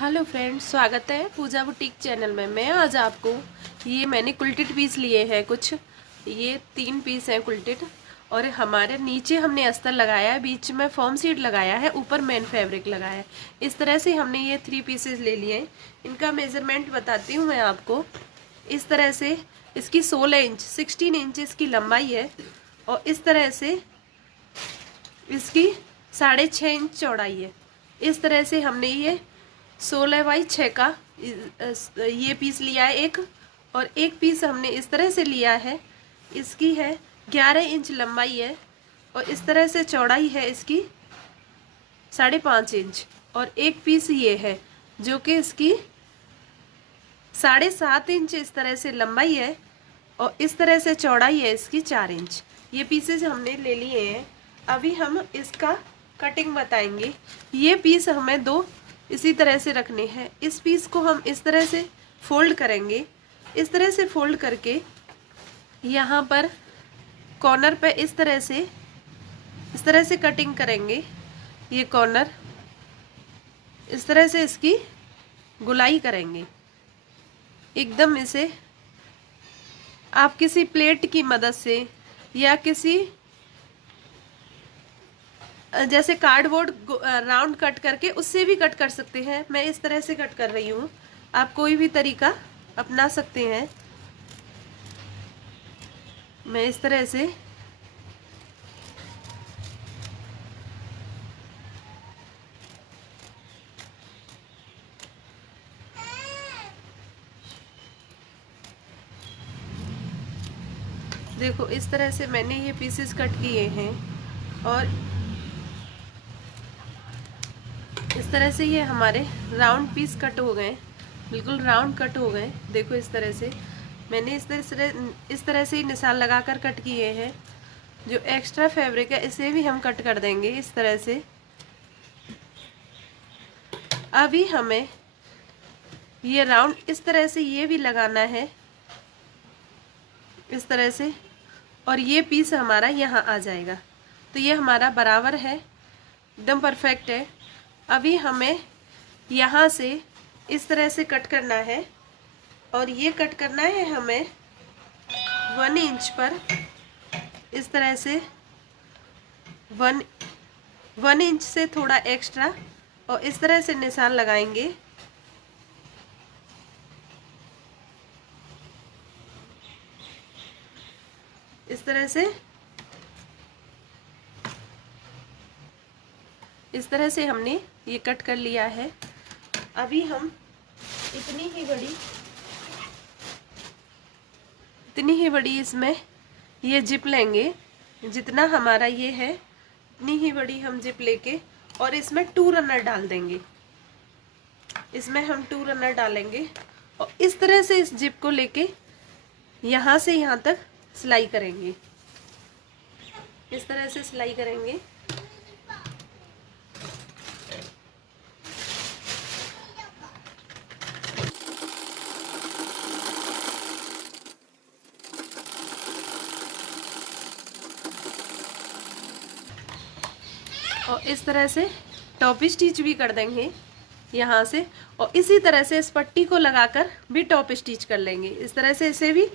Hello friends, स्वागत है पूजा boutique channel में। मैं आज आपको मैंने कुल्टेड पीस लिए हैं कुछ। ये 3 पीस हैं कुल्टेड, और हमारे नीचे हमने अस्तर लगाया है, बीच में फॉर्म सीट लगाया है, ऊपर मेन फैब्रिक लगाया है। इस तरह से हमने ये 3 पीसेस ले लिए हैं। इनका मेजरमेंट बताती हूँ मैं आपको। इस तरह से इसकी 16 इंच 16 इंच इसकी लंबाई है, और इस तरह से इसकी 6.5 इंच चौड़ाई है। इस तरह से हमने ये 16x6 का ये पीस लिया है एक, और एक पीस हमने इस तरह से लिया है। इसकी है 11 इंच लंबाई है, और इस तरह से चौड़ाई है इसकी 5.5 इंच। और एक पीस ये है जो कि इसकी 7.5 इंच इस तरह से लंबाई है, और इस तरह से चौड़ाई है इसकी 4 इंच। ये पीसेज हमने ले लिए हैं। अभी हम इसका कटिंग बताएंगे। ये पीस हमें 2 इसी तरह से रखने हैं। इस पीस को हम इस तरह से फोल्ड करेंगे। इस तरह से फोल्ड करके यहाँ पर कॉर्नर पे इस तरह से कटिंग करेंगे। ये कॉर्नर इस तरह से इसकी गुलाई करेंगे एकदम। इसे आप किसी प्लेट की मदद से या किसी जैसे कार्डबोर्ड राउंड कट करके उससे भी कट कर सकते हैं। मैं इस तरह से कट कर रही हूँ, आप कोई भी तरीका अपना सकते हैं। मैं इस तरह से देखो, इस तरह से मैंने ये पीसेस कट किए हैं, और इस तरह से ये हमारे राउंड पीस कट हो गए, बिल्कुल राउंड कट हो गए। देखो, इस तरह से मैंने इस तरह से ही निशान लगाकर कट किए हैं। जो एक्स्ट्रा फैब्रिक है इसे भी हम कट कर देंगे इस तरह से। अभी हमें ये राउंड इस तरह से ये भी लगाना है इस तरह से, और ये पीस हमारा यहाँ आ जाएगा। तो ये हमारा बराबर है, एकदम परफेक्ट है। अभी हमें यहाँ से इस तरह से कट करना है, और ये कट करना है हमें 1 इंच पर। इस तरह से 1 इंच से थोड़ा एक्स्ट्रा, और इस तरह से निशान लगाएंगे। इस तरह से हमने ये कट कर लिया है। अभी हम इतनी ही बड़ी इसमें ये जिप लेंगे। जितना हमारा ये है इतनी ही बड़ी हम जिप लेके, और इसमें 2 रनर डाल देंगे। इसमें हम 2 रनर डालेंगे, और इस तरह से इस जिप को लेके यहाँ से यहाँ तक सिलाई करेंगे। इस तरह से सिलाई करेंगे। और इस तरह से टॉप स्टिच भी कर देंगे यहाँ से, और इसी तरह से इस पट्टी को लगाकर भी टॉप स्टिच कर लेंगे। इस तरह से इसे भी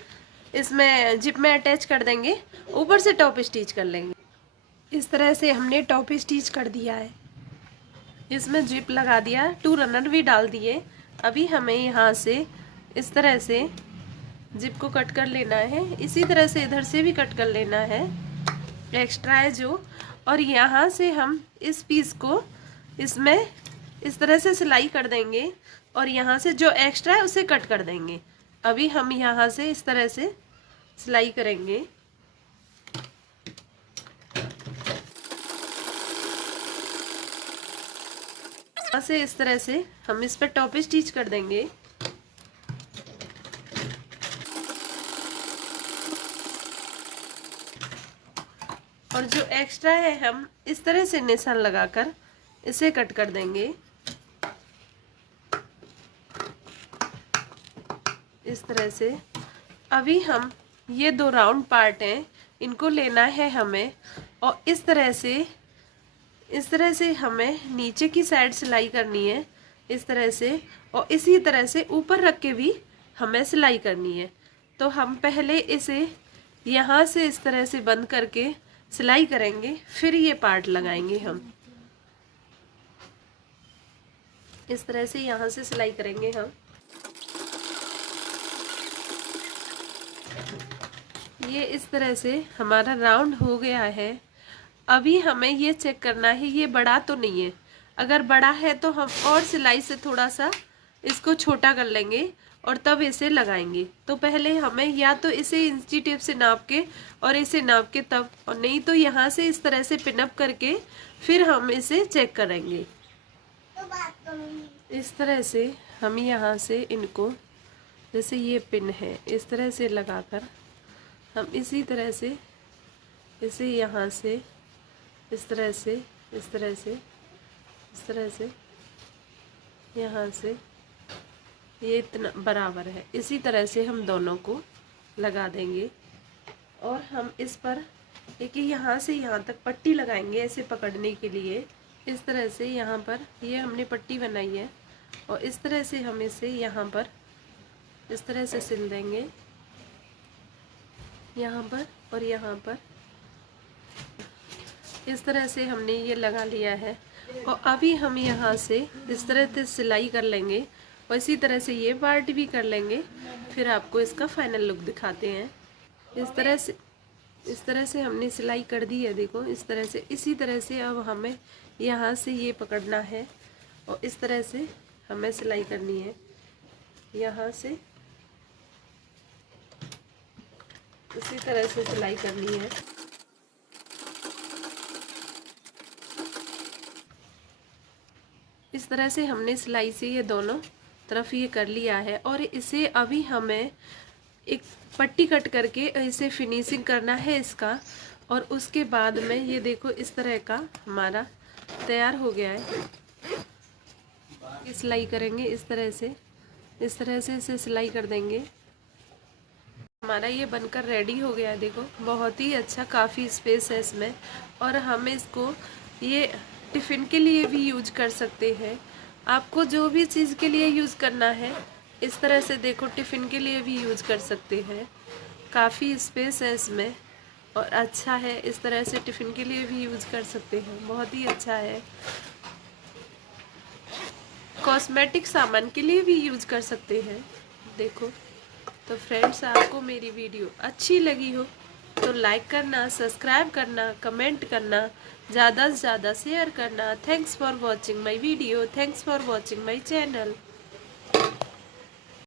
इसमें जिप में अटैच कर देंगे, ऊपर से टॉप स्टिच कर लेंगे। इस तरह से हमने टॉप स्टिच कर दिया है, इसमें जिप लगा दिया, 2 रनर भी डाल दिए। अभी हमें यहाँ से इस तरह से जिप को कट कर लेना है। इसी तरह से इधर से भी कट कर लेना है, एक्स्ट्रा है जो। और यहाँ से हम इस पीस को इसमें इस तरह से सिलाई कर देंगे, और यहाँ से जो एक्स्ट्रा है उसे कट कर देंगे। अभी हम यहाँ से इस तरह से सिलाई करेंगे। यहाँ से इस तरह से हम इस पर टॉप स्टिच कर देंगे। और जो एक्स्ट्रा है हम इस तरह से निशान लगाकर इसे कट कर देंगे इस तरह से। अभी हम ये 2 राउंड पार्ट हैं, इनको लेना है हमें, और इस तरह से हमें नीचे की साइड सिलाई करनी है। इस तरह से, और इसी तरह से ऊपर रख के भी हमें सिलाई करनी है। तो हम पहले इसे यहाँ से इस तरह से बंद करके सिलाई करेंगे, फिर ये पार्ट लगाएंगे हम। इस तरह से यहाँ से सिलाई करेंगे हम। ये इस तरह से हमारा राउंड हो गया है। अभी हमें ये चेक करना है ये बड़ा तो नहीं है। अगर बड़ा है तो हम और सिलाई से थोड़ा सा इसको छोटा कर लेंगे और तब इसे लगाएंगे। तो पहले हमें या तो इसे इंची टेप से नाप के और इसे नाप के तब, और नहीं तो यहाँ से इस तरह से पिनअप करके फिर हम इसे चेक करेंगे। इस तरह से हम यहाँ से इनको, जैसे ये पिन है, इस तरह से लगाकर हम इसी तरह से इसे यहाँ से इस तरह से इस तरह से इस तरह से यहाँ से, ये इतना बराबर है, इसी तरह से हम दोनों को लगा देंगे। और हम इस पर एक यहाँ से यहाँ तक पट्टी लगाएंगे ऐसे पकड़ने के लिए। इस तरह से यहाँ पर ये हमने पट्टी बनाई है और इस तरह से हम इसे यहाँ पर इस तरह से सिल देंगे, यहाँ पर और यहाँ पर। इस तरह से हमने ये लगा लिया है और अभी हम यहाँ से इस तरह से सिलाई कर लेंगे और इसी तरह से ये पार्ट भी कर लेंगे, फिर आपको इसका फाइनल लुक दिखाते हैं। इस तरह से हमने सिलाई कर दी है, देखो इस तरह से। इसी तरह से अब हमें यहाँ से ये पकड़ना है और इस तरह से हमें सिलाई करनी है, यहाँ से इसी तरह से सिलाई करनी है। इस तरह से हमने सिलाई से ये दोनों तरफ ये कर लिया है और इसे अभी हमें एक पट्टी कट करके इसे फिनिशिंग करना है इसका। और उसके बाद में ये देखो इस तरह का हमारा तैयार हो गया है। सिलाई करेंगे इस तरह से इसे सिलाई कर देंगे। हमारा ये बनकर रेडी हो गया है, देखो बहुत ही अच्छा, काफ़ी स्पेस है इसमें। और हम इसको ये टिफ़िन के लिए भी यूज कर सकते हैं। आपको जो भी चीज़ के लिए यूज़ करना है इस तरह से, देखो टिफ़िन के लिए भी यूज कर सकते हैं। काफ़ी स्पेस है इसमें और अच्छा है, इस तरह से टिफ़िन के लिए भी यूज कर सकते हैं, बहुत ही अच्छा है। कॉस्मेटिक सामान के लिए भी यूज कर सकते हैं, देखो। तो फ्रेंड्स, आपको मेरी वीडियो अच्छी लगी हो तो लाइक करना, सब्सक्राइब करना, कमेंट करना, ज़्यादा से ज़्यादा शेयर करना। Thanks for watching my video, thanks for watching my channel.